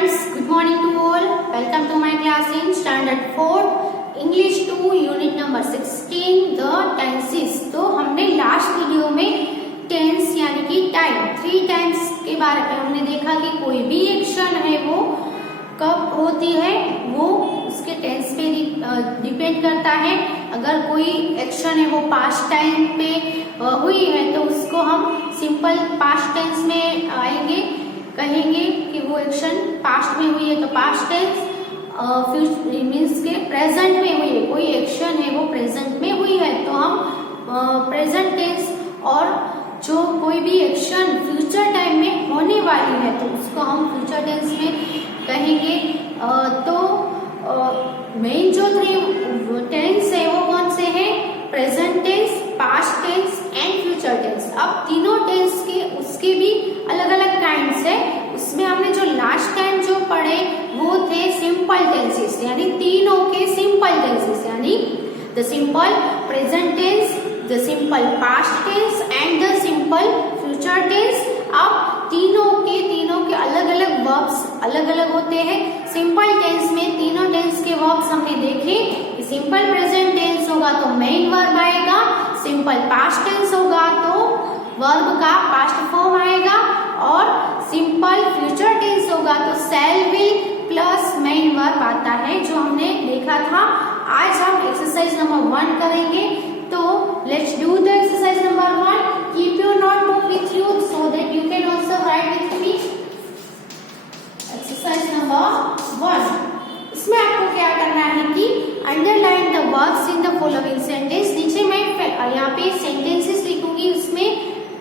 friends, good morning to all. Welcome to my class in standard 4 English 2 unit number 16 the tenses। तो हमने last video में tense यानी कि time 3 times के बारे में हमने देखा कि कोई भी एक्शन है वो कब होती है, वो उसके टेंस पे डिपेंड करता है। अगर कोई एक्शन है वो पास्ट टाइम पे हुई है तो उसको हम सिंपल पास्ट टेंस में आएंगे, कहेंगे कि वो एक्शन पास्ट में हुई है तो पास्ट टेंस। मीन्स के प्रेजेंट में हुई है, कोई एक्शन है वो प्रेजेंट में हुई है तो हम प्रेजेंट टेंस, और जो कोई भी एक्शन फ्यूचर टाइम में होने वाली है तो उसको हम फ्यूचर टेंस में कहेंगे। तो मेन जो 3 टेंस है वो कौन से हैं? Present tense, past tense and future tense. अब तीनों टेंस के उसके भी अलग अलग काइंड्स है। उसमें हमने जो लास्ट टाइम जो पढ़े वो थे सिंपल टेंसेस, यानी तीनों के सिंपल टेंसेस, यानी the simple present tense, the simple past tense and the simple future tense. अब तीनों के अलग अलग वर्ब्स अलग अलग होते हैं। सिंपल टेंस में तीनों टेंस के वर्ब्स हमने देखे कि सिंपल प्रेजेंट टेंस होगा तो मेन वर्ब आएगा, सिंपल पास्ट टेंस होगा तो वर्ब का पास्ट फॉर्म आएगा, और सिंपल फ्यूचर टेंस होगा तो शैल विल प्लस मेन वर्ब आता है, जो हमने देखा था। आज हम एक्सरसाइज नंबर 1 करेंगे, तो let's do the exercise number 1। Keep your notebook with you so that you can also right with me. Exercise number 1, इसमें आपको क्या करना है कि underline the verbs in the following sentence. नीचे मैं यहाँ पे सेंटेंसेस लिखूंगी, उसमें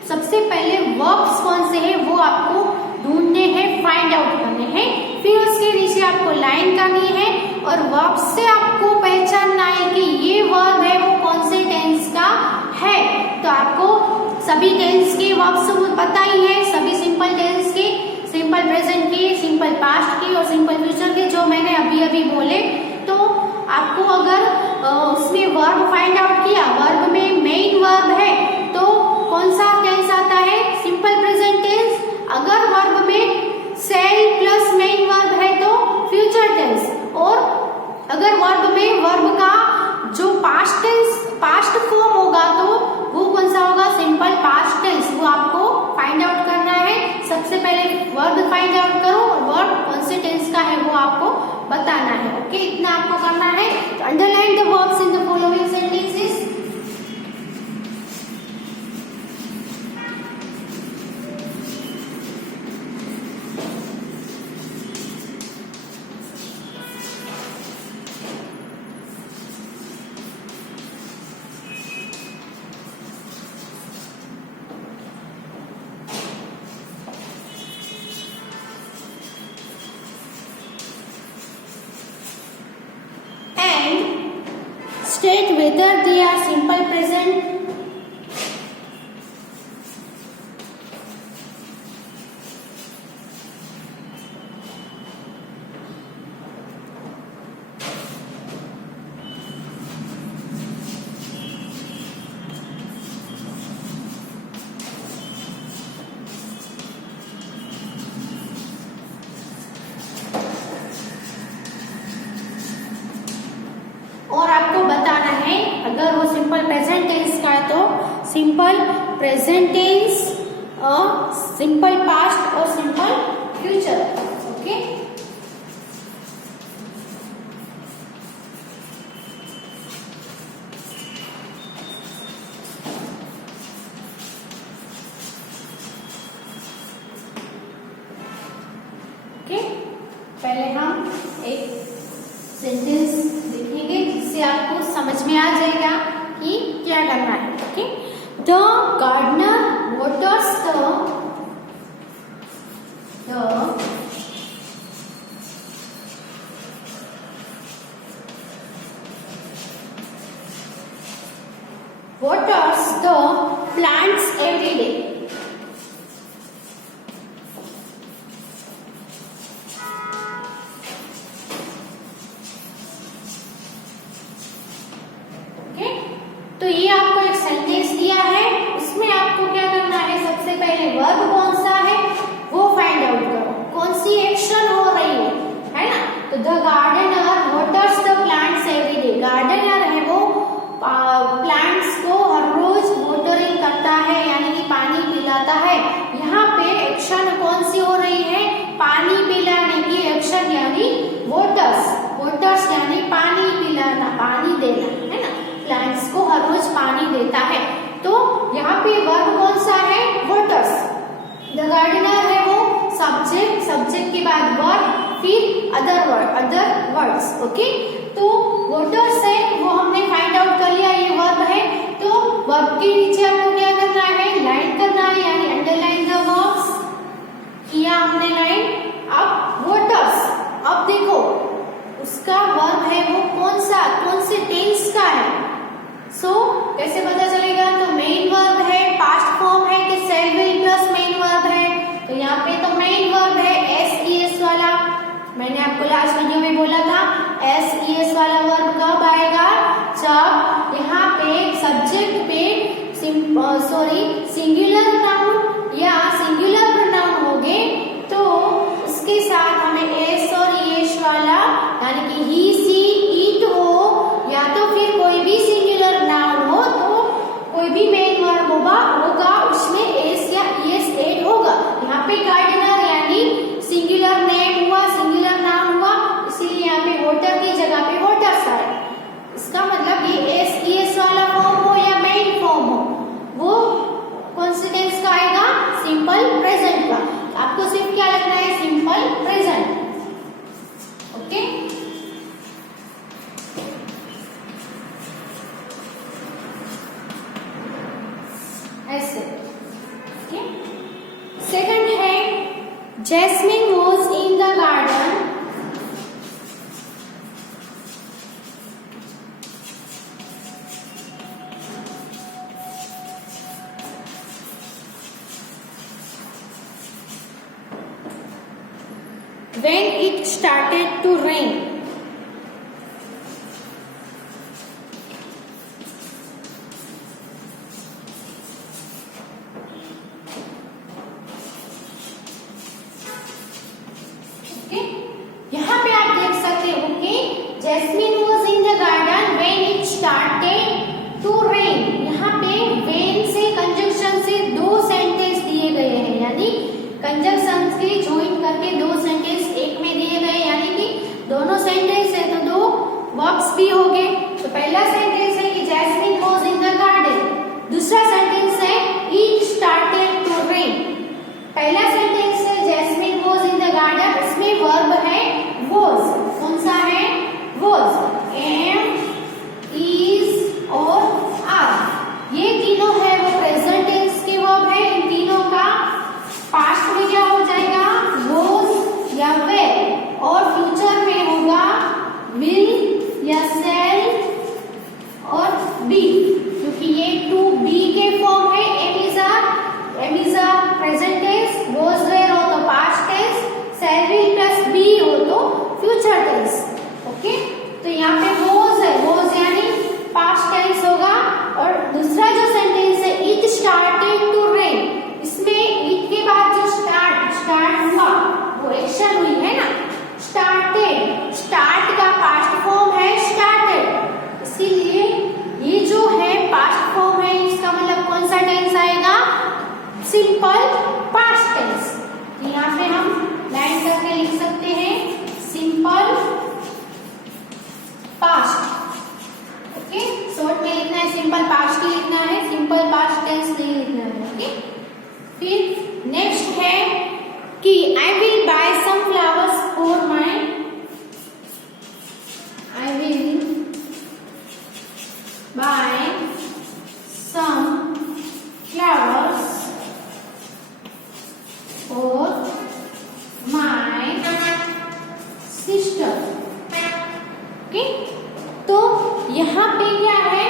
सबसे पहले वर्ब्स कौन से हैं वो आपको ढूंढने हैं, फाइंड आउट करने हैं। फिर उसके नीचे आपको लाइन करनी है और वर्ब्स से आपको पहचानना है कि ये वर्ब है वो कौन से टेंस का है। तो आपको सभी टेंस के वर्ब्स पता ही है, सभी सिंपल टेंस के, सिंपल प्रेजेंट के, सिंपल पास्ट के और सिंपल फ्यूचर के, जो मैंने अभी बोले। तो आपको अगर उसमें वर्ब फाइंड आउट किया, वर्ब में मेन वर्ब है तो कौन सा टेंस आता है? Simple present tense. अगर वर्ब में शैल प्लस मेन वर्ब है तो फ्यूचर टेंस, और अगर वर्ब में वर्ब का जो पास्ट टेंस पास्ट फॉर्म होगा तो वो कौन सा होगा? Simple past tense. वो आपको फाइंड आउट करना है। सबसे पहले वर्ब फाइंड आउट करो और वर्ब कौन से टेंस का है वो आपको बताना है। ओके, इतना आपको करना है। तो underline the verbs in the following sentences. State whether they are simple present और आपको बताना है अगर वो सिंपल प्रेजेंट टेंस का है तो simple present tense, simple past और सिंपल फ्यूचर। ओके, पहले हम एक सेंटेंस लिखेंगे जिससे आपको समझ में आ जाएगा कि क्या करना है। Okay, the gardener waters the plants every day. तो ये आपको एक सेंटेंस दिया है, उसमें आपको क्या करना है? सबसे पहले वर्ब कौन सा है वो फाइंड आउट करो, कौन सी एक्शन हो रही the gardener waters the plants every day. Gardener है वो प्लांट्स को हर रोज वाटरिंग करता है, यानी कि पानी पिलाता है। यहाँ पे एक्शन कौन सी हो रही है? पानी पिलाने की एक्शन, यानी वाटर्स। वाटर्स यानी पानी पिलाना, पानी देना, है ना। प्लांट्स को हर रोज पानी देता है। तो यहाँ पे वर्ब कौन सा है? वाटर्स। द गार्डनर है वो सब्जेक्ट, सब्जेक्ट के बाद वर्ब, फिर अदर वर्ड्स। ओके, तो वाटर्स है वो हमने फाइंड आउट कर लिया, ये वर्ब है। तो वर्ब के नीचे आपको क्या करना है? लाइन करना है, यानी अंडरलाइन द वर्ब्स। किया हमने लाइन। अब वाटर्स, अब देखो उसका वर्ब है वो कौन सा, कौन से टेंस का है। सो कैसे पता चलेगा? तो मेन वर्ब है, पास्ट फॉर्म है कि shall will plus main verb है? तो यहाँ पे तो मेन वर्ब है SES वाला। मैंने आपको लास्ट वीडियो में बोला था SES वाला वर्ब कब आएगा? जब यहाँ पे सब्जेक्ट पे सिंगुलर नाउन या सिंगुलर प्रोनाउन होंगे, तो उसके साथ हमें एस और एस वाला, यानी कि ही, सी, इट हो, या तो फिर कोई भी सिंगुलर नाउन हो, तो कोई भी मेन वर्ब होगा उसमें एस या एस ऐड होगा। यहाँ पे गार्डनर यानी सिंगुलर नेम हुआ, सिंगुलर नाउन हुआ, इसीलिए यहाँ पे वाटर की जगह पे वाटर्स आए। इसका मतलब ये SES वाला फॉर्म हो या मेन फॉर्म हो, वो कौन से टेंस का आएगा? सिंपल प्रेजेंट का। आपको सिर्फ क्या लिखना है? Simple present. ओके, ऐसे। ओके, सेकंड है Jasmine was in the garden when it started to rain. Okay? यहाँ पे आप देख सकते हो कि jasmine was in the garden when it started to rain. यहाँ पे when से कंजक्शन से दो सेंटेंस दिए गए हैं, यानी कंजक्शन के ज्वाइन करके दो सेंटेंस एक में दिए गए, यानी कि दोनों सेंटेंस है तो दो वर्ब्स भी हो गए। तो पहला सेंटेंस है कि Jasmine was in the garden, दूसरा सेंटेंस है इट स्टार्टेड टू रेन। पहला सेंटेंस है Jasmine was in the garden, इसमें वर्ब है वॉज। कौन सा है? वॉज। एम, इज और आर, ये तीनों है वो प्रेजेंट टेंस के वर्ब है। इन तीनों का पास्ट में क्या हो जाएगा? वॉज या वेर, और फ्यूचर में होगा विल या सेल और बी, क्योंकि ये टू बी के फॉर्म है। Am is a present tense, was were हो तो past tense, shall will plus be हो तो फ्यूचर टेंस। ओके, तो यहाँ पे वॉज है, वॉज यानी पास्ट टेंस होगा। और दूसरा जो सेंटेंस है इट स्टार्टेड टू रेन, इसमें इट के बाद जो स्टार्ट हुआ वो एक्शन हुई है ना, स्टार्टेड। स्टार्ट का पास्ट फॉर्म है स्टार्टेड, इसीलिए ये जो है पास्ट फॉर्म है, इसका मतलब कौन सा टेंस आएगा? Simple past tense. यहाँ पे हम लाइन करके लिख सकते हैं सिंपल पास्ट। ओके, शॉर्ट में लिखना है, सिंपल पास्ट ही लिखना है, सिंपल पास्ट टेंस नहीं लिखना है। ओके, फिर नेक्स्ट है कि I will buy some flowers for my, I will buy some flowers for my sister. Okay, तो यहाँ पे क्या है?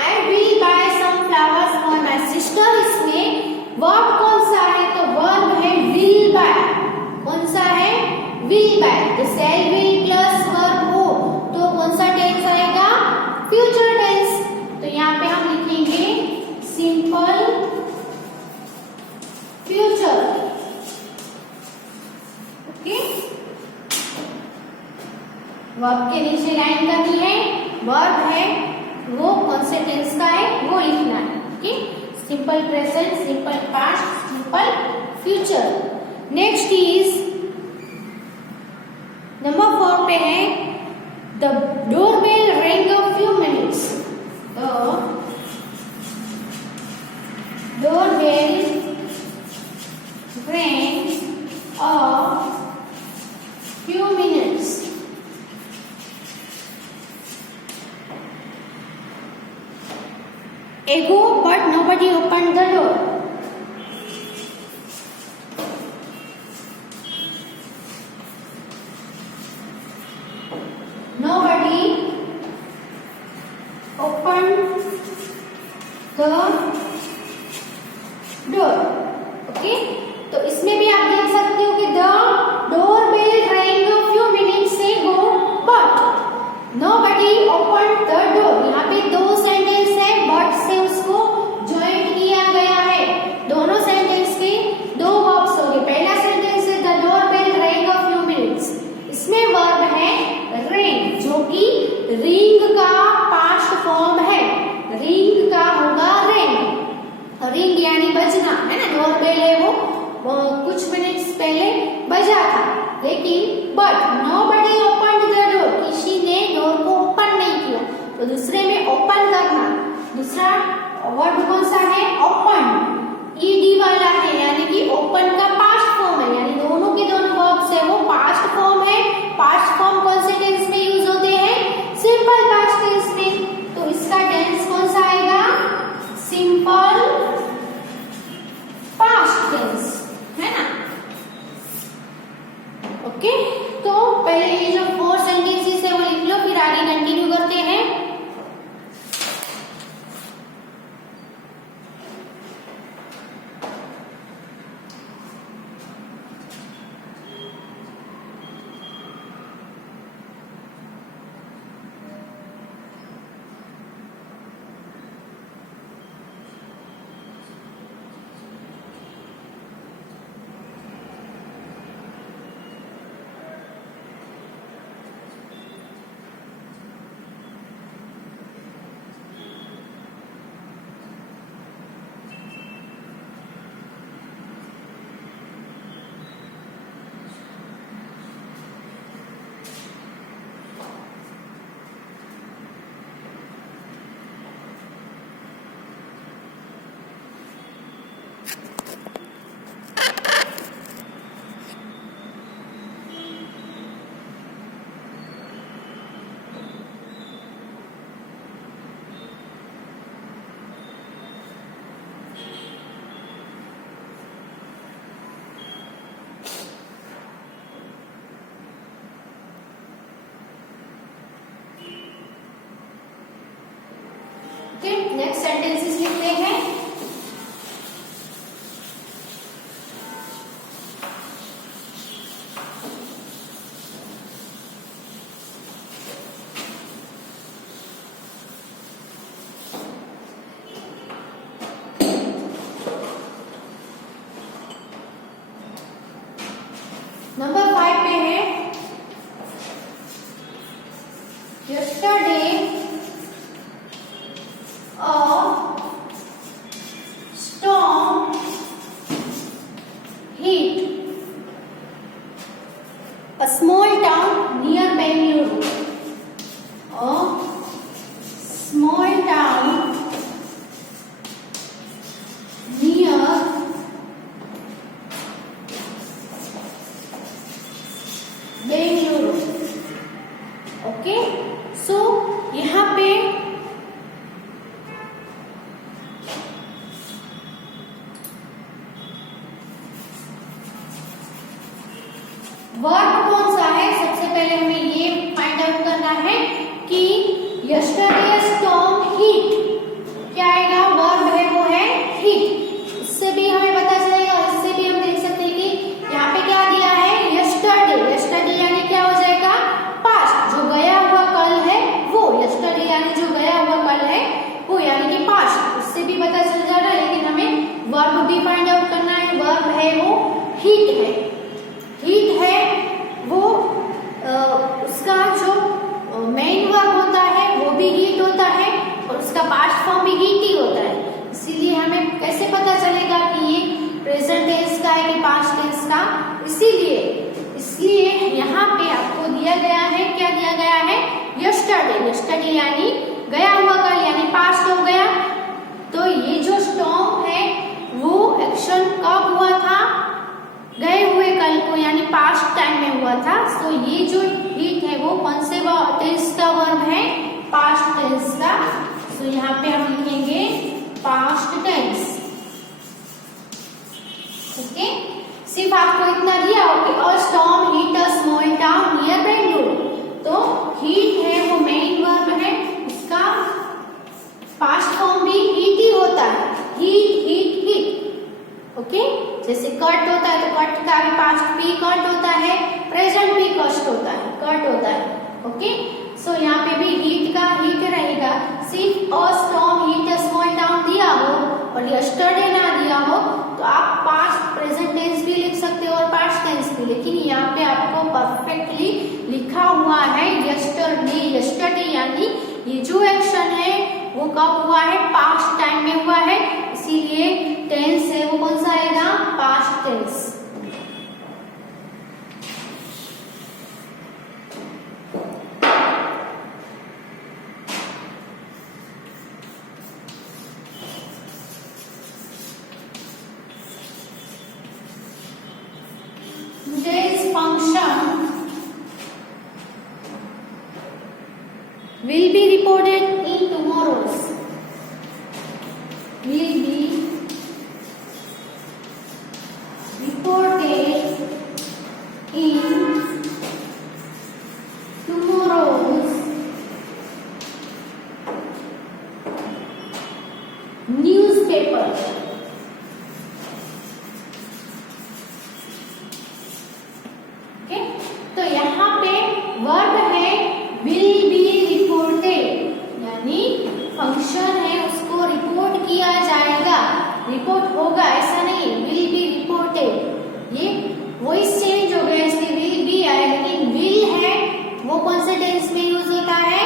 I will buy some flowers for my sister, इसमें वर्ब कौन सा है? तो वर्ब है विल बाय। कौन सा है? Will buy. तो सेल विल प्लस वर्ब हो तो कौन सा टेंस आएगा? Future tense. तो यहाँ पे हम लिखेंगे सिंपल फ्यूचर। ओके, वर्ब के नीचे लाइन करनी है, वर्ब है वो कौन से टेंस का है वो लिखना है। Okay, simple present, simple past, simple future. Next is number 4 पे है the doorbell rang a few minutes। The doorbell rang a few minutes ago, but nobody opened the door। Nobody opened the door। Okay, तो इसमें भी आप देख सकते हो कि the doorbell rang a few minutes ago, but nobody opened the door। यहाँ पे दो सेंटेंस है, बट से उसको ज्वाइंट किया गया है। दोनों सेंटेंस के दो वर्ब्स हो गए। पहला सेंटेंस है the doorbell rang a few minutes, इसमें वर्ब है rang जो कि रिंग का पास्ट फॉर्म है। रिंग का होगा rang, रिंग यानी बजना है ना, डोरबेल है वो कुछ मिनट्स पहले बजा था, लेकिन but nobody open the door, किसी ने डोर को ओपन नहीं किया। तो दूसरे में ओपन करना, दूसरा वर्ब कौन सा है ओपन, ईडी वाला है, यानी कि ओपन का पास्ट फॉर्म है, यानी दोनों के दोनों वर्ब्स है वो पास्ट फॉर्म है। पास्ट फॉर्म कौन से टेंस में यूज होते हैं, सिंपल पास्ट टेंस में। तो इसका टेंस कौन सा आएगा, सिंपल पास्ट टेंस, है ना। ओके, तो पहले ये जो 4 सेंटेंसेस है वो लिख लो, फिर आगे कंटिन्यू करते हैं। ओके, नेक्स्ट सेंटेंसेस लिखते हैं। नंबर 5 पे है yesterday a small town near Bengaluru। A small town near Bengaluru। Okay, so यहाँ पे वर्ब कौन सा है, सबसे पहले हमें ये फाइंड आउट करना है कि यस्टरडे स्टॉर्म हिट, क्या आएगा, वर्ब है वो है हिट। इससे भी हमें पता चलेगा, इससे भी हम देख सकते हैं कि यहाँ पे क्या दिया है यस्टरडे। यस्टरडे यानी क्या हो जाएगा, पास्ट, जो गया हुआ कल है वो। यस्टरडे यानी जो गया हुआ कल है वो, यानी कि पास्ट। इससे भी पता चल जा रहा है, लेकिन हमें वर्ब भी फाइंड आउट करना है। वर्ब है वो हिट है, हिट है वो उसका जो दिया गया है यस्टरडे। यस्टरडे यानी गया हुआ कल, यानी पास्ट हो गया। तो ये जो स्टॉर्म है वो एक्शन कब हुआ था? गए हुए कल को, यानी पास्ट टाइम में हुआ था। तो ये जो हीट है वो कौन से टेंस का वर्ब है? पास्ट टेंस का। तो यहाँ पे हम लिखेंगे पास्ट टेंस। ओके, सिर्फ आपको इतना दिया कि अ storm hit a small town near Bengaluru. तो हीट है वो मेन वर्ब है, उसका पास्ट फॉर्म भी हीट ही होता है। Heat heat heat. ओके, जैसे कट होता है तो कट का भी पास्ट भी कट होता है, प्रेजेंट भी कट होता है, कट होता है। ओके, सो यहाँ पे भी हीट का हीट रहेगा। सिर्फ अ storm hit a small town दिया हो और यस्टरडे ना दिया हो तो आप पास्ट प्रेजेंट टेंस भी लिख सकते हो और पास्ट टेंस भी, लेकिन यहाँ पे आपको परफेक्टली लिखा हुआ है यस्टरडे। यस्टरडे यानी ये जो एक्शन है वो कब हुआ है? पास्ट टाइम में हुआ है, इसीलिए टेंस है वो कौन सा आएगा? Past tense. Today's function will be reported in tomorrow's. Will be reported in tomorrow's newspaper. तो यहाँ पे वर्ब है विल बी रिपोर्टेड, यानी फंक्शन है उसको रिपोर्ट किया जाएगा, रिपोर्ट होगा ऐसा नहीं, विल बी रिपोर्टेड। ये वॉइस चेंज हो गया इसलिए विल बी आया, लेकिन विल है वो कौन से टेंस में यूज होता है?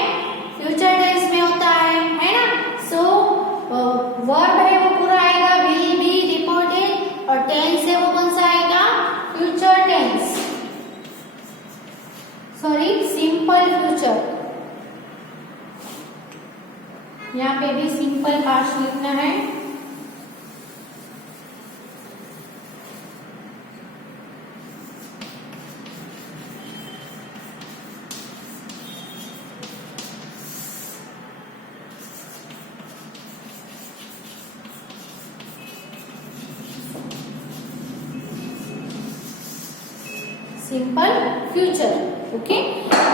फ्यूचर टेंस में होता है ना। सो वर्ब है वो पूरा आएगा विल बी रिपोर्टेड और टेंस है वो कौन सा आएगा? Future tense, sorry simple future. यहाँ पे भी सिंपल पास्ट लिखना है। Simple future. ओके,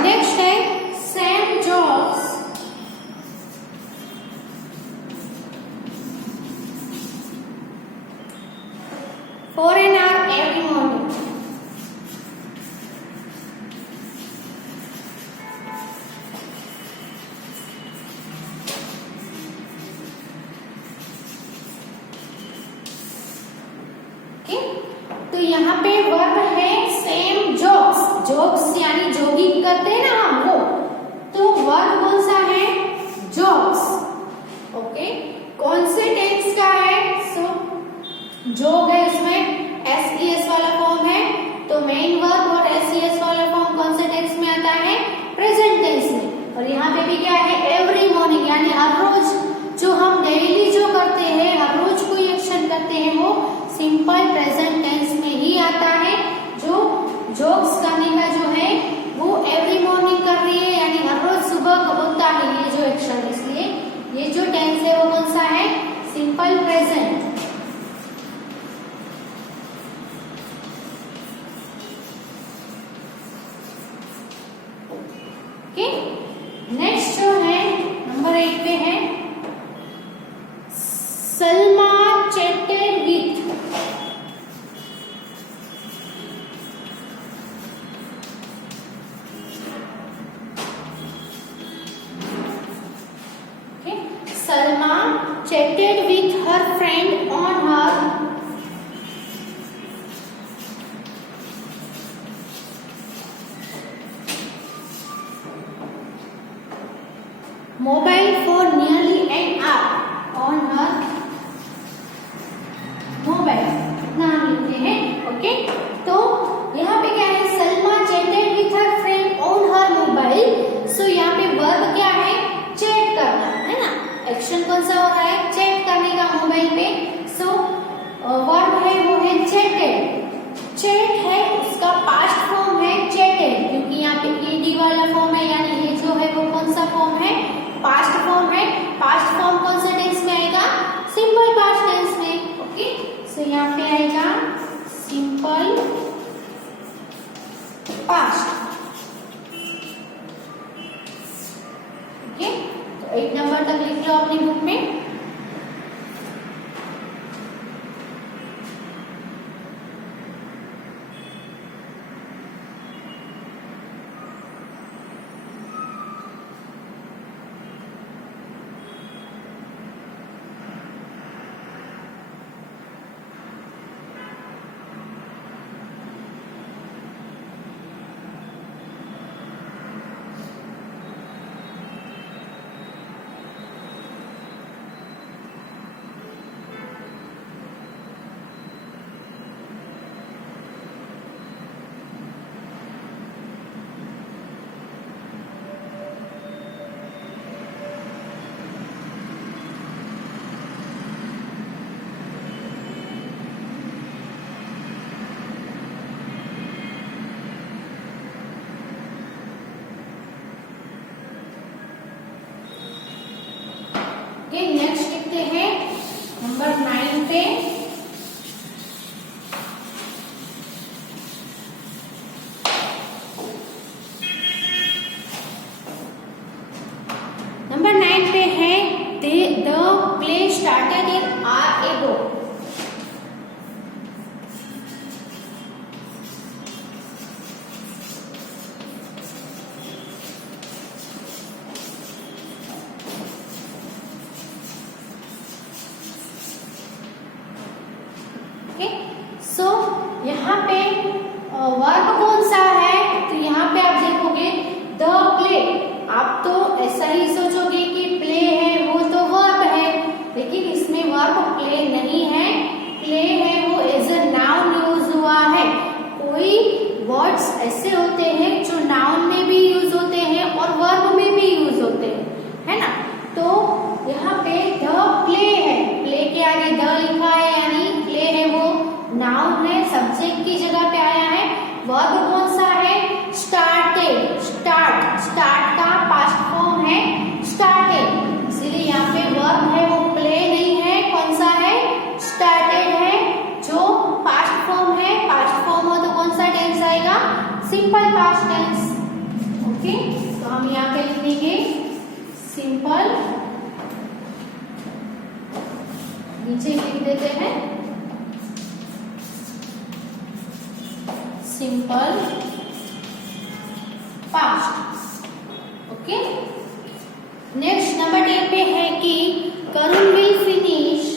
नेक्स्ट है Sam jobs for an hour every morning. Okay? तो यहाँ पे वर्ब है सेम जॉब्स। जॉब्स यानी जॉगिंग करते हैं ना हम, वो तो वर्ब कौन सा है? जॉब्स। ओके, कौन से टेंस का है? सो जॉब है उसमें एस वाला फॉर्म है, तो मेन वर्ब और एस वाला फॉर्म कौन से टेंस में आता है? प्रेजेंट टेंस में। और यहाँ पे भी क्या है? एवरी मॉर्निंग, यानी हर रोज जो हम डेली जो करते हैं, हर रोज कोई एक्शन करते हैं वो सिंपल प्रेजेंट टेंस में ही आता है। जो जॉब्स करने का जो है वो एवरी मॉर्निंग कर रही है, यानी हर रोज सुबह होता है ये जो एक्शन, इसलिए ये जो टेंस है वो कौन सा है? Simple present. नेक्स्ट जो है नंबर 8 पे है Salma chatted with. Salma chatted with her friend on her mobile for nearly an hour on her mobile. इतना हम लिखते हैं। ओके, तो यहाँ पे क्या है? Salma chatted with her friend on her mobile 8 number तक लिख लो अपनी बुक में। नेक्स्ट लिखते हैं नंबर 9 पे। नंबर 9 पे है the play started in hour ago. So यहाँ पे वर्ब कौन सा है, तो यहाँ पे आप देखोगे द प्ले। आप तो ऐसा ही सोचोगे कि प्ले है वो तो वर्ब है, लेकिन इसमें वर्ब प्ले नहीं है, प्ले है वो एज अ नाउन यूज हुआ है। कोई वर्ड्स ऐसे होते हैं जो नाउन में भी यूज होते हैं और वर्ब में भी यूज होते हैं, है ना। तो यहाँ पे द प्ले है, प्ले के आगे द लिखा है यानी प्ले है वो नाउन है, सब्जेक्ट की जगह पे आया है। वर्ब कौन सा है, स्टार्टेड। स्टार्ट का पास्ट फॉर्म है स्टार्टेड, इसीलिए यहाँ पे वर्ब है वो प्ले नहीं है, कौन सा है, स्टार्टेड है। जो पास्ट फॉर्म है, पास्ट फॉर्म हो तो कौन सा टेंस आएगा, सिंपल पास्ट टेंस। ओके, तो हम यहाँ पे लिख देंगे सिंपल, नीचे लिख देते हैं simple past. Okay, next number 10 पे है कि Karun will finish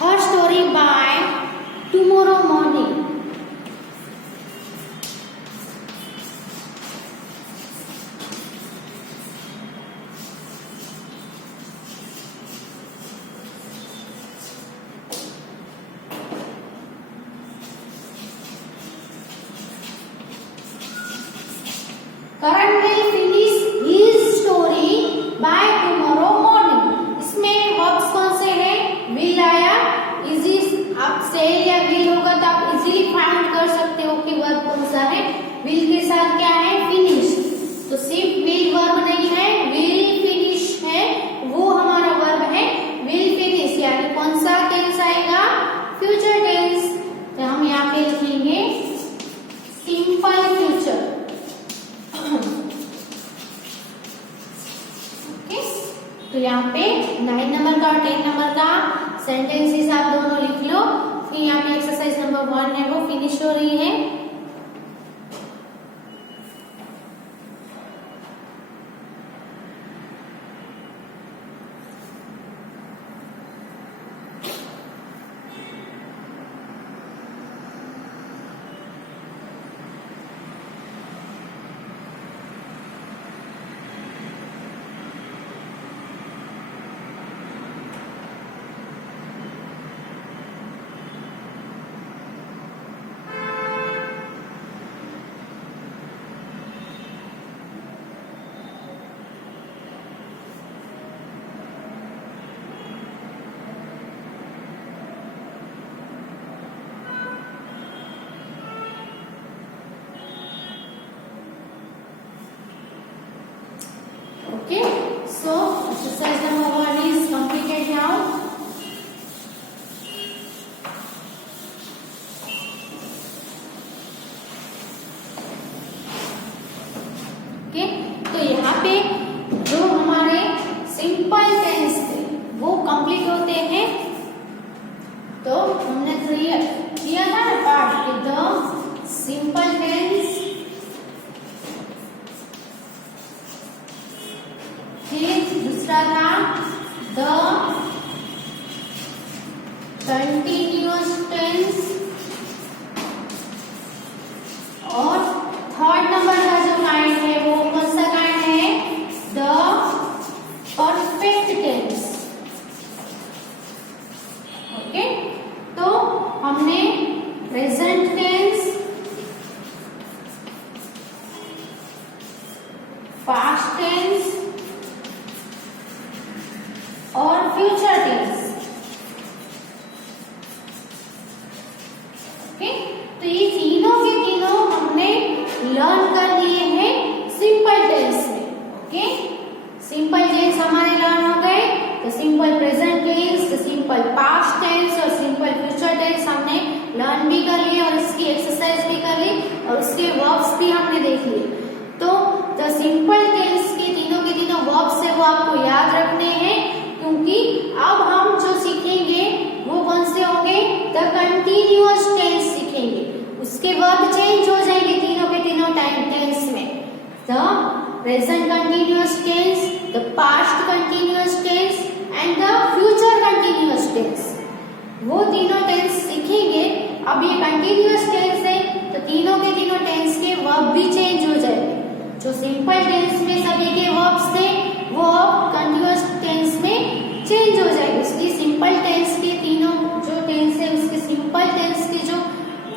her story by tomorrow morning। Karan will finish his story by tomorrow morning। इसमें वर्ब्स कौन से हैं, will आया, इजी, आप सेल या will होगा तो आप इजीली फाइंड कर सकते हो कि वर्ब कौन सा है। will के साथ क्या है, finish, तो सिर्फ will वर्ब नहीं है, will finish है वो हमारा वर्ब है। will finish यानी कौन सा टेंस आएगा, फ्यूचर टेंस। तो हम यहाँ पे लिखेंगे सिंपल फ्यूचर। तो यहाँ पे 9 नंबर का और 10 नंबर का सेंटेंसेस आप दोनों लिख लो। फिर यहाँ पे एक्सरसाइज नंबर 1 है वो फिनिश हो रही है। Okay, so exercise number 1 is completed now. दूसरा था द कंटिन्यूअस टेंस, और थर्ड नंबर का जो काइंड है वो कौन सा काइंड है, द परफेक्ट टेंस। ओके, तो हमने प्रेजेंट टेंस, पास्ट टेंस और फ्यूचर टेंस। ओके, तो ये तीनों के तीनों हमने लर्न कर लिए हैं सिंपल टेंस में। ओके, सिंपल टेंस हमारे लर्न हो गए, तो simple present tense, the simple past tense और सिंपल फ्यूचर टेंस हमने लर्न भी कर लिए और इसकी एक्सरसाइज भी कर ली और उसके वर्ब्स भी हमने देख लिए। तो द सिंपल टेंस के तीनों वर्ब्स है वो आपको याद रखने हैं, क्योंकि अब हम जो सीखेंगे वो कौन से होंगे, द कंटिन्यूअस टेंस सीखेंगे। उसके वर्ब चेंज हो जाएंगे तीनों के तीनों टाइम टेंस में, the present continuous tense, the past continuous tense and the future continuous tense. वो तीनों टेंस सीखेंगे। अब ये कंटिन्यूअस टेंस है तो तीनों के तीनों टेंस के वर्ब भी चेंज हो जाएंगे। जो सिंपल टेंस में सभी के वर्ब्स थे वो अब कंटिन्यूअस टेंस में चेंज हो जाएंगे। इसलिए सिंपल टेंस के तीनों जो टेंस है उसके सिंपल टेंस के जो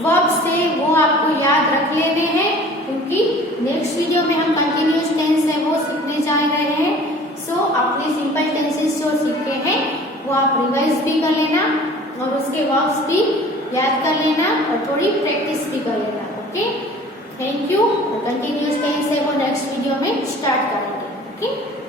वर्ब्स थे वो आपको याद रख लेने हैं, क्योंकि नेक्स्ट वीडियो में हम कंटिन्यूअस टेंस है वो सीखने जा रहे हैं। सो अपने सिंपल टेंसेस जो सीखे हैं वो आप रिवाइज भी कर लेना और उसके वर्ब्स भी याद कर लेना और थोड़ी प्रैक्टिस भी कर लेना। Okay, thank you. Continuous tense है वो नेक्स्ट वीडियो में स्टार्ट करेंगे। ओके।